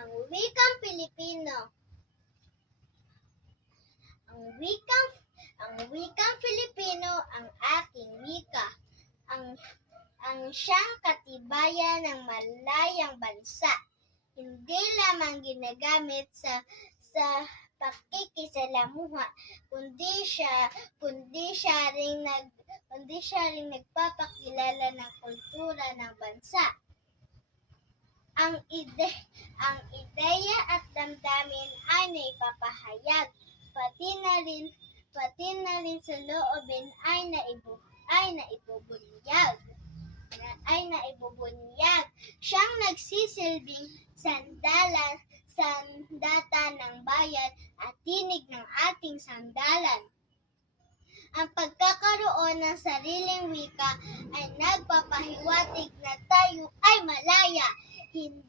ang wikang Pilipino. Ang wikang ang wikang Filipino ang aking wika. Ang ang siyang katibayan ng malayang bansa. Hindi lamang ginagamit sa sa pakikisalamuha, kundi siya kundi siya ring nag kundi siya ring nagpapakilala ng kultura ng bansa. Ang ide ang ideya at damdamin ay naipapahayag, pati na rin pati na rin sa loobin ay naibu ay naibubunyag na ay naibubunyag. Siyang nagsisilbing sandalan sandata ng bayan at tinig ng ating sandalan. Ang pagkakaroon ng sariling wika ay nagpapahiwatig na tayo ay malaya.